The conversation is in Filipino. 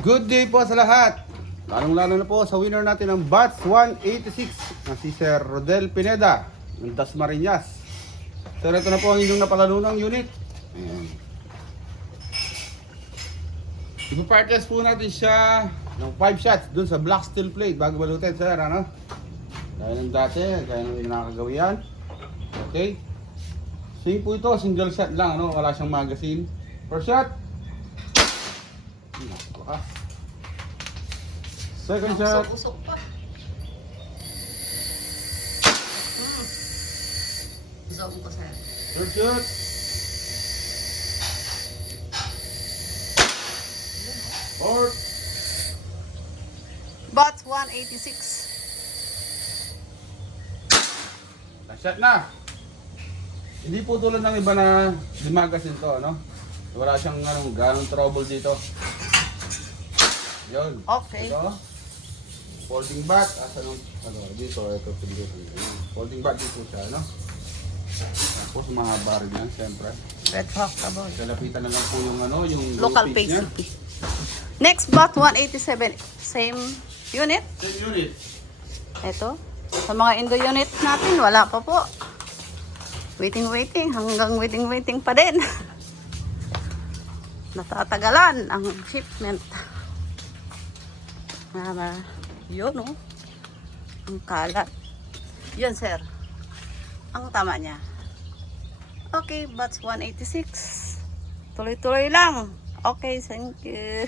Good day po sa lahat. Lalong-lalo na po sa winner natin ng Batch 186 na si Sir Rodel Pineda ng Dasmariñas. Sir, ito na po ang inyong napalalo ng unit. Ayan. Ipa-part test po natin siya ng 5 shots dun sa black steel plate bago balutin, sir, ano? Gaya ng dati, gaya ng nakakagawian. Okay. Same po ito, single shot lang, ano? Wala siyang magazine. First shot. Second shot. Usok pa. Usok ko sir. Third shot. Fourth. Batch 186. Last shot na. Hindi po tulad ng iba na dimagasin to, ano? Wala siyang ganong trouble dito. Yun. Okay. Ito. Folding bat. Dito. Ito. Folding bat dito siya, ano? Tapos mga baril yan, siyempre. Red Hawk Carbon. Kalapitan na lang po yung yung Local page niya. PCP. Next batch 187. Same unit. Same unit. Ito. Sa mga Indo unit natin, wala pa po. Waiting. Hanggang waiting pa din. Natatagalan ang shipment. Yun, oh. Ang kalat. Yun, sir. Ang tama niya. Okay, batch 186. Tuloy-tuloy lang. Okay, thank you.